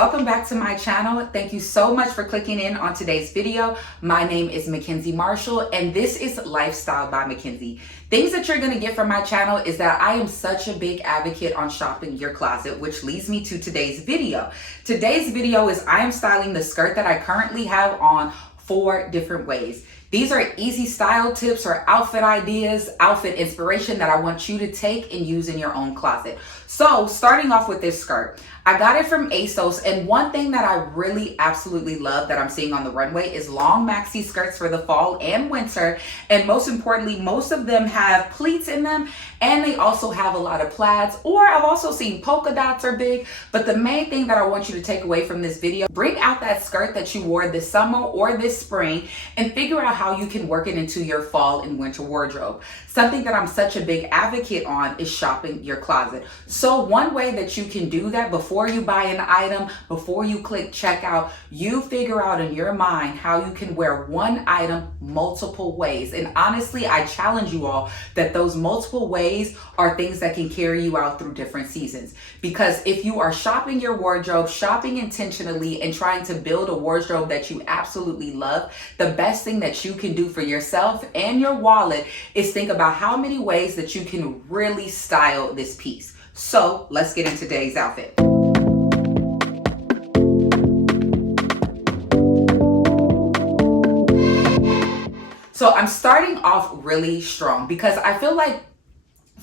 welcome back to my channel. Thank you so much for clicking in on today's video. My name is Mackenzie Marshall and this is Lifestyle by Mackenzie. Things that you're going to get from my channel is that I am such a big advocate on shopping your closet, which leads me to today's video. Today's video is I am styling the skirt that I currently have on 4 different ways. These are easy style tips or outfit ideas, outfit inspiration that I want you to take and use in your own closet. So starting off with this skirt, I got it from ASOS, and one thing that I really absolutely love that I'm seeing on the runway is long maxi skirts for the fall and winter, and most importantly, most of them have pleats in them, and they also have a lot of plaids, or I've also seen polka dots are big. But the main thing that I want you to take away from this video, bring out that skirt that you wore this summer or this spring and figure out how you can work it into your fall and winter wardrobe. Something that I'm such a big advocate on is shopping your closet. So one way that you can do that, before you buy an item, before you click checkout, you figure out in your mind how you can wear one item multiple ways. And honestly, I challenge you all that those multiple ways are things that can carry you out through different seasons. Because if you are shopping your wardrobe, shopping intentionally, and trying to build a wardrobe that you absolutely love, the best thing that you can do for yourself and your wallet is think about how many ways that you can really style this piece. So let's get into today's outfit. So I'm starting off really strong because I feel like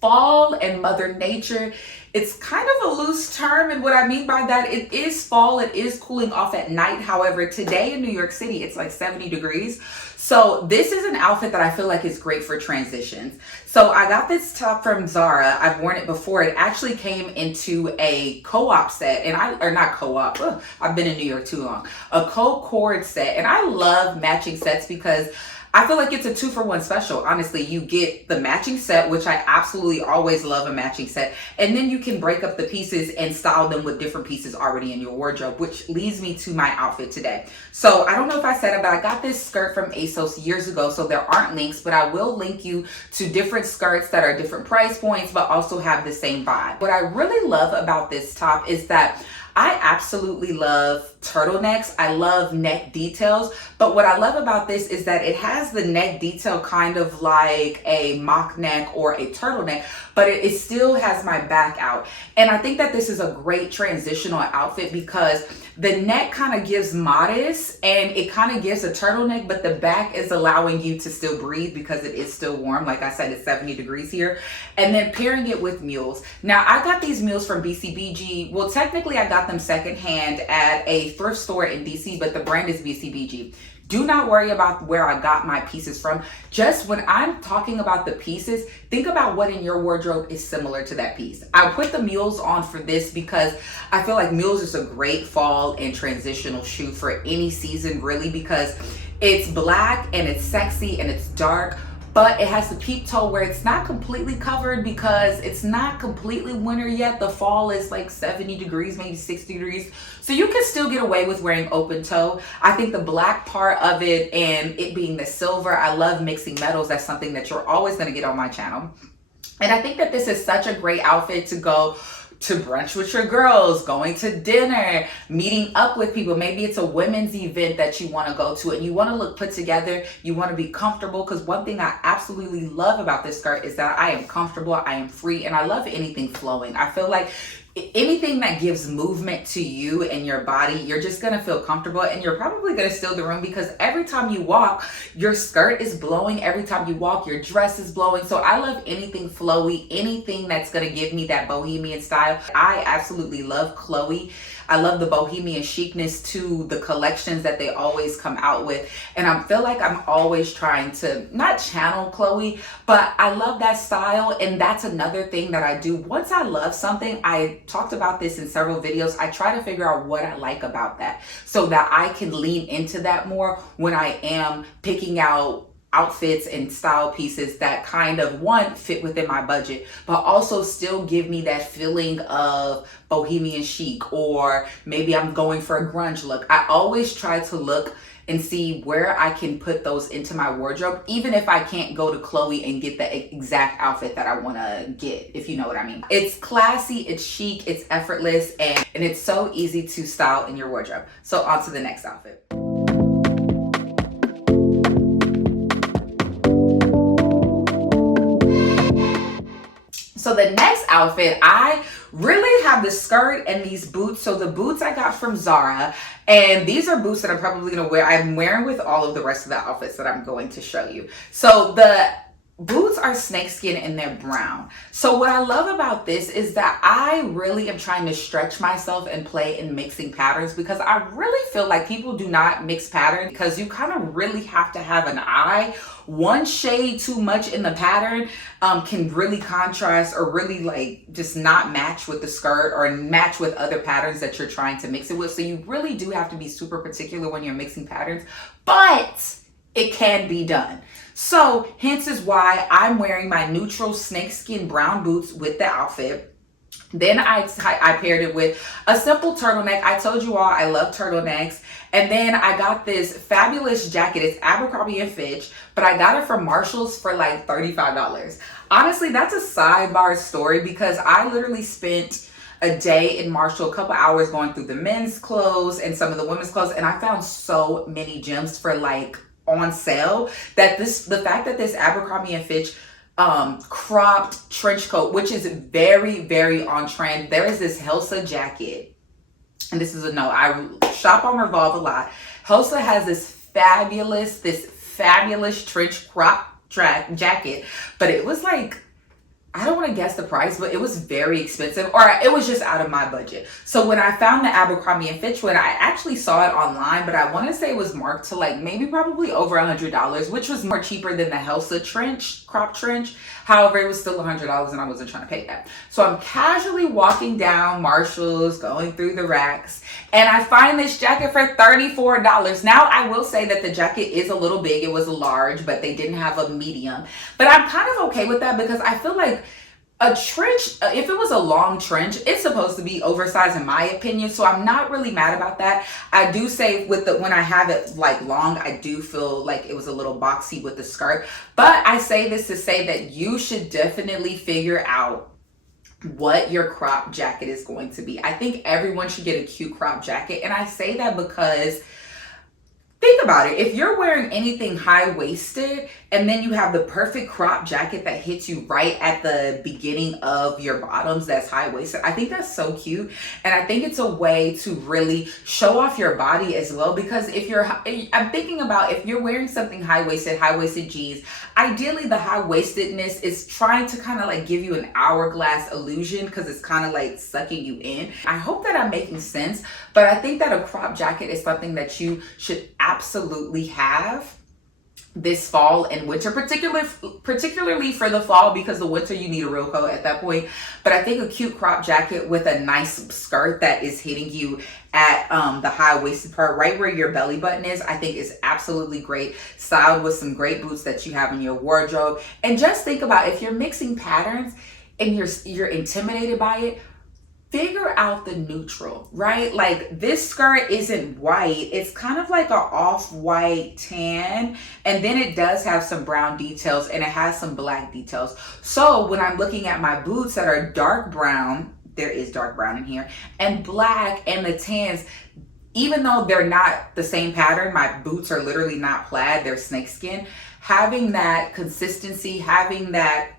fall and Mother Nature, it's kind of a loose term, and what I mean by that, it is fall, it is cooling off at night. However, today in New York City, it's like 70 degrees. So this is an outfit that I feel like is great for transitions. So I got this top from Zara. I've worn it before. It actually came into a co-op set, and not co-op, I've been in New York too long, a co-cord set. And I love matching sets because I feel like it's a 2-for-1 special. Honestly, you get the matching set, which I absolutely always love a matching set. And then you can break up the pieces and style them with different pieces already in your wardrobe, which leads me to my outfit today. So I don't know if I said it, but I got this skirt from ASOS years ago. So there aren't links, but I will link you to different skirts that are different price points, but also have the same vibe. What I really love about this top is that I absolutely love turtlenecks. I love neck details, but what I love about this is that it has the neck detail kind of like a mock neck or a turtleneck, but it still has my back out. And I think that this is a great transitional outfit because the neck kind of gives modest and it kind of gives a turtleneck, but the back is allowing you to still breathe because it is still warm. Like I said, it's 70 degrees here. And then pairing it with mules. Now I got these mules from BCBG. Well, technically I got them secondhand at a thrift store in DC, but the brand is BCBG. Do not worry about where I got my pieces from. Just when I'm talking about the pieces, think about what in your wardrobe is similar to that piece. I put the mules on for this because I feel like mules is a great fall and transitional shoe for any season, really, because it's black and it's sexy and it's dark, but it has the peep toe where it's not completely covered because it's not completely winter yet. The fall is like 70 degrees, maybe 60 degrees. So you can still get away with wearing open toe. I think the black part of it and it being the silver, I love mixing metals. That's something that you're always gonna get on my channel. And I think that this is such a great outfit to go to brunch with your girls, going to dinner, meeting up with people. Maybe it's a women's event that you want to go to and you want to look put together, you want to be comfortable, because one thing I absolutely love about this skirt is that I am comfortable, I am free, and I love anything flowing. I feel like anything that gives movement to you and your body, you're just gonna feel comfortable, and you're probably gonna steal the room because every time you walk, your skirt is blowing. Every time you walk, your dress is blowing. So I love anything flowy, anything that's gonna give me that bohemian style. I absolutely love Chloe. I love the bohemian chicness to the collections that they always come out with. And I feel like I'm always trying to not channel Chloe, but I love that style. And that's another thing that I do. Once I love something, I talked about this in several videos, I try to figure out what I like about that so that I can lean into that more when I am picking out outfits and style pieces that kind of, one, fit within my budget, but also still give me that feeling of bohemian chic, or maybe I'm going for a grunge look. I always try to look and see where I can put those into my wardrobe, even if I can't go to Chloe and get the exact outfit that I want to get, if you know what I mean. It's classy, it's chic, it's effortless, and it's so easy to style in your wardrobe. So on to the next outfit. So the next outfit, I really have the skirt and these boots. So the boots I got from Zara, and these are boots that I'm probably gonna wear. I'm wearing with all of the rest of the outfits that I'm going to show you. So the boots are snakeskin and they're brown. So what I love about this is that I really am trying to stretch myself and play in mixing patterns, because I really feel like people do not mix patterns, because you kind of really have to have an eye. One shade too much in the pattern can really contrast or really like just not match with the skirt or match with other patterns that you're trying to mix it with. So you really do have to be super particular when you're mixing patterns, but it can be done. So hence is why I'm wearing my neutral snakeskin brown boots with the outfit. Then I paired it with a simple turtleneck. I told you all I love turtlenecks. And then I got this fabulous jacket. It's Abercrombie and Fitch, but I got it from Marshall's for like $35. Honestly, that's a sidebar story, because I literally spent a day in Marshall, a couple hours going through the men's clothes and some of the women's clothes, and I found so many gems for like on sale that the fact that this Abercrombie and Fitch cropped trench coat, which is very, very on trend. There is this Helsa jacket, and this is a no, I shop on Revolve a lot. Helsa has this fabulous trench crop jacket, but it was like, I don't want to guess the price, but it was very expensive, or it was just out of my budget. So when I found the Abercrombie and Fitch one, I actually saw it online, but I want to say it was marked to like maybe probably over $100, which was more cheaper than the Helsa crop trench. However, it was still $100 and I wasn't trying to pay that. So I'm casually walking down Marshall's, going through the racks, and I find this jacket for $34. Now, I will say that the jacket is a little big. It was a large, but they didn't have a medium. But I'm kind of okay with that, because I feel like a trench, if it was a long trench, it's supposed to be oversized in my opinion. So I'm not really mad about that. I do say when I have it like long, I do feel like it was a little boxy with the skirt. But I say this to say that you should definitely figure out what your crop jacket is going to be. I think everyone should get a cute crop jacket. And I say that because think about it. If you're wearing anything high-waisted and then you have the perfect crop jacket that hits you right at the beginning of your bottoms that's high-waisted, I think that's so cute. And I think it's a way to really show off your body as well, because I'm thinking about if you're wearing something high-waisted jeans, ideally the high-waistedness is trying to kind of like give you an hourglass illusion, because it's kind of like sucking you in. I hope that I'm making sense, but I think that a crop jacket is something that you should absolutely have this fall and winter, particularly for the fall, because the winter you need a real coat at that point. But I think a cute crop jacket with a nice skirt that is hitting you at the high-waisted part, right where your belly button is, I think is absolutely great, styled with some great boots that you have in your wardrobe. And just think about, if you're mixing patterns and you're intimidated by it, figure out the neutral, right? Like this skirt isn't white. It's kind of like an off-white tan. And then it does have some brown details and it has some black details. So when I'm looking at my boots that are dark brown, there is dark brown in here, and black, and the tans, even though they're not the same pattern, my boots are literally not plaid, they're snakeskin. Having that consistency, having that,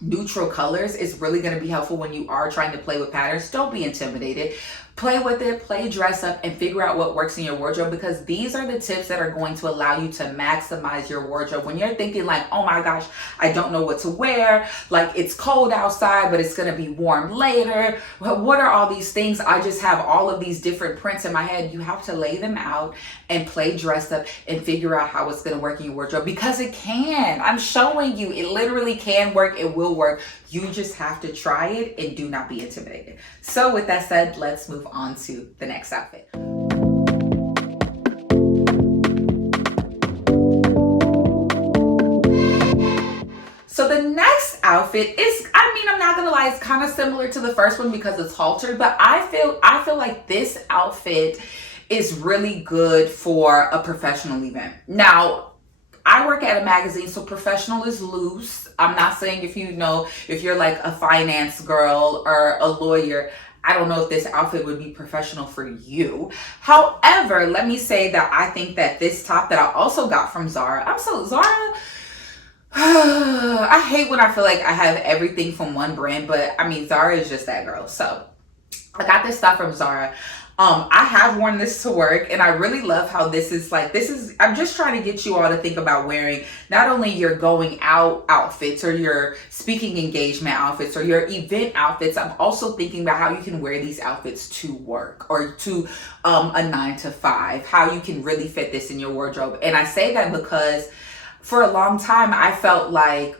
neutral colors is really going to be helpful when you are trying to play with patterns. Don't be intimidated. Play with it, play dress up, and figure out what works in your wardrobe, because these are the tips that are going to allow you to maximize your wardrobe. When you're thinking like, oh my gosh, I don't know what to wear, like it's cold outside, but it's going to be warm later. What are all these things? I just have all of these different prints in my head. You have to lay them out and play dress up and figure out how it's going to work in your wardrobe, because it can. I'm showing you, it literally can work. It will work. You just have to try it and do not be intimidated. So with that said, let's move on to the next outfit. So the next outfit is, I mean, I'm not gonna lie, it's kind of similar to the first one because it's haltered, but I feel like this outfit is really good for a professional event. Now, I work at a magazine, so professional is loose. I'm not saying if you're like a finance girl or a lawyer, I don't know if this outfit would be professional for you. However, let me say that I think that this top that I also got from Zara, Zara, I hate when I feel like I have everything from one brand, but I mean, Zara is just that girl. So I got this stuff from Zara. I have worn this to work, and I really love how I'm just trying to get you all to think about wearing not only your going out outfits or your speaking engagement outfits or your event outfits. I'm also thinking about how you can wear these outfits to work or to a 9 to 5, how you can really fit this in your wardrobe. And I say that because for a long time, I felt like,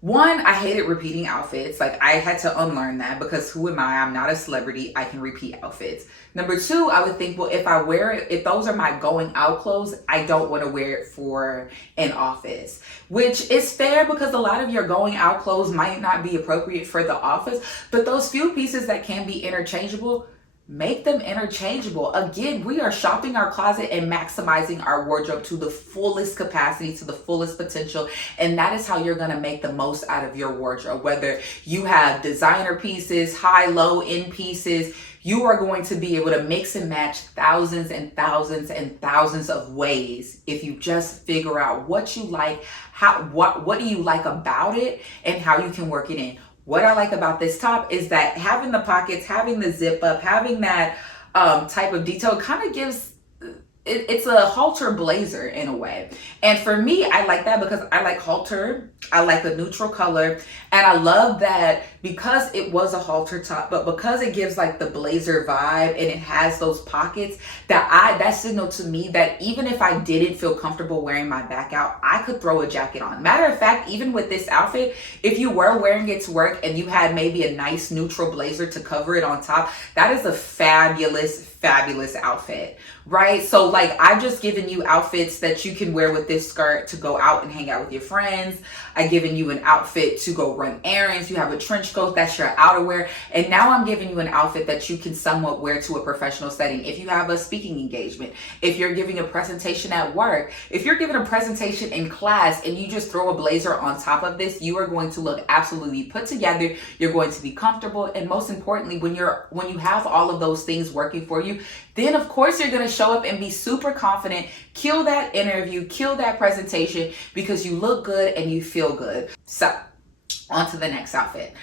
one, I hated repeating outfits. Like, I had to unlearn that because who am I? I'm not a celebrity. I can repeat outfits. Number two, I would think, well, if I wear it, if those are my going out clothes, I don't want to wear it for an office, which is fair because a lot of your going out clothes might not be appropriate for the office, but those few pieces that can be interchangeable, make them interchangeable. Again, we are shopping our closet and maximizing our wardrobe to the fullest capacity, to the fullest potential. And that is how you're going to make the most out of your wardrobe. Whether you have designer pieces, high, low end pieces, you are going to be able to mix and match thousands and thousands and thousands of ways if you just figure out what you like, what do you like about it, and how you can work it in. What I like about this top is that having the pockets, having the zip up, having that type of detail kind of gives, it's a halter blazer in a way. And for me, I like that because I like halter. I like a neutral color. And I love that because it was a halter top, but because it gives like the blazer vibe and it has those pockets, that signaled to me that even if I didn't feel comfortable wearing my back out, I could throw a jacket on. Matter of fact, even with this outfit, if you were wearing it to work and you had maybe a nice neutral blazer to cover it on top, that is a fabulous outfit, right? So like, I've just given you outfits that you can wear with this skirt to go out and hang out with your friends. I've given you an outfit to go run errands. You have a trench coat, that's your outerwear. And now I'm giving you an outfit that you can somewhat wear to a professional setting. If you have a speaking engagement, if you're giving a presentation at work, if you're giving a presentation in class and you just throw a blazer on top of this, you are going to look absolutely put together. You're going to be comfortable. And most importantly, when you have all of those things working for you, then of course you're going to show up and be super confident, kill that interview, kill that presentation because you look good and you feel good. So on to the next outfit.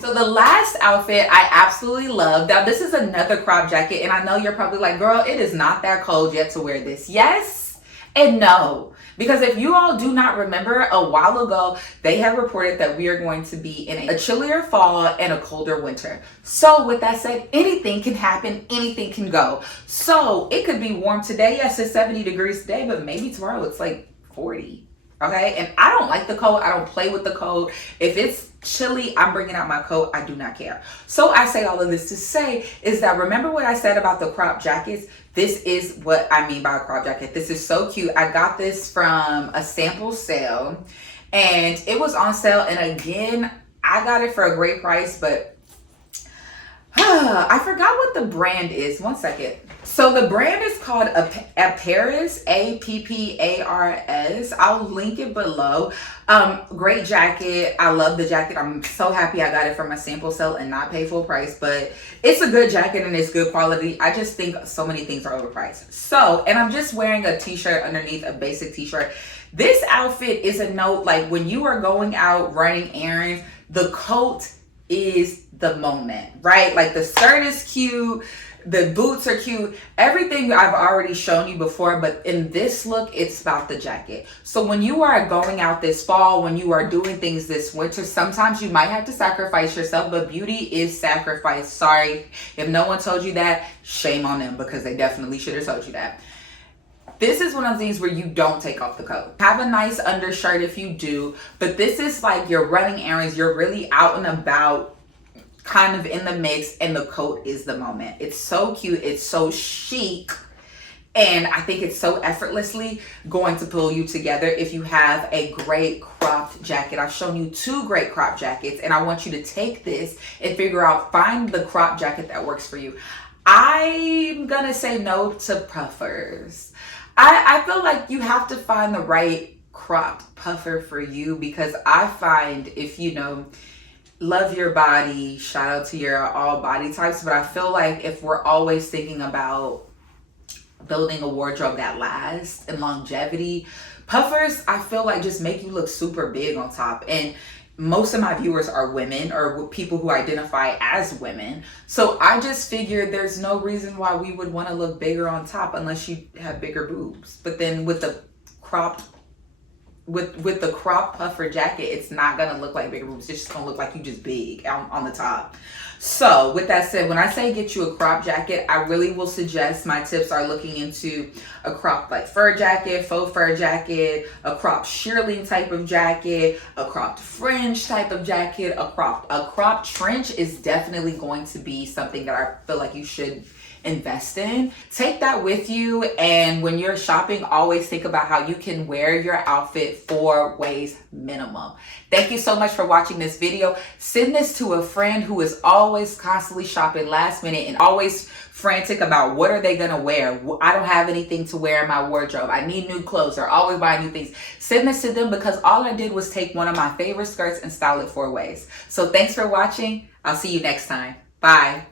So the last outfit I absolutely love. Now this is another crop jacket, and I know you're probably like, girl, it is not that cold yet to wear this. Yes and no. Because if you all do not remember, a while ago, they have reported that we are going to be in a chillier fall and a colder winter. So with that said, anything can happen, anything can go. So it could be warm today. Yes, it's 70 degrees today, but maybe tomorrow it's like 40. Okay, and I don't like the cold. I don't play with the cold. If it's chilly, I'm bringing out my coat. I do not care. So I say all of this to say is that, remember what I said about the crop jackets? This is what I mean by a crop jacket. This is so cute. I got this from a sample sale and it was on sale. And again, I got it for a great price, but I forgot what the brand is. One second. So the brand is called APPARIS, APPARS. I'll link it below. Great jacket. I love the jacket. I'm so happy I got it from a sample sale and not pay full price, but it's a good jacket and it's good quality. I just think so many things are overpriced. So, and I'm just wearing a t-shirt underneath, a basic t-shirt. This outfit is a note, like when you are going out running errands, the coat is the moment, right? Like the skirt is cute, the boots are cute, everything I've already shown you before, but in this look, it's about the jacket. So when you are going out this fall, when you are doing things this winter, sometimes you might have to sacrifice yourself, but beauty is sacrifice. Sorry, if no one told you that, shame on them, because they definitely should have told you that. This is one of the things where you don't take off the coat. Have a nice undershirt if you do, but this is like you're running errands, you're really out and about, kind of in the mix, and the coat is the moment. It's so cute, it's so chic, And I think it's so effortlessly going to pull you together if you have a great cropped jacket. I've shown you 2 great crop jackets, and I want you to take this and figure out, find the crop jacket that works for you. I'm gonna say no to puffers. I feel like you have to find the right cropped puffer for you, because I find, if you know, love your body, shout out to your all body types, but I feel like if we're always thinking about building a wardrobe that lasts and longevity, puffers I feel like just make you look super big on top. And most of my viewers are women, or people who identify as women, so I just figured there's no reason why we would want to look bigger on top unless you have bigger boobs. But then with the cropped with the crop puffer jacket, it's not gonna look like bigger boobs. It's just gonna look like you just big on the top. So with that said, when I say get you a crop jacket, I really will suggest, my tips are looking into a cropped like fur jacket, faux fur jacket, a cropped shearling type of jacket, a cropped fringe type of jacket, a cropped trench is definitely going to be something that I feel like you should invest in. Take that with you, and when you're shopping, always think about how you can wear your outfit 4 ways minimum. Thank you so much for watching this video. Send this to a friend who is always constantly shopping last minute and always frantic about what are they gonna wear. I don't have anything to wear in my wardrobe. I need new clothes. They're always buying new things. Send this to them, because all I did was take one of my favorite skirts and style it 4 ways. So thanks for watching. I'll see you next time. Bye.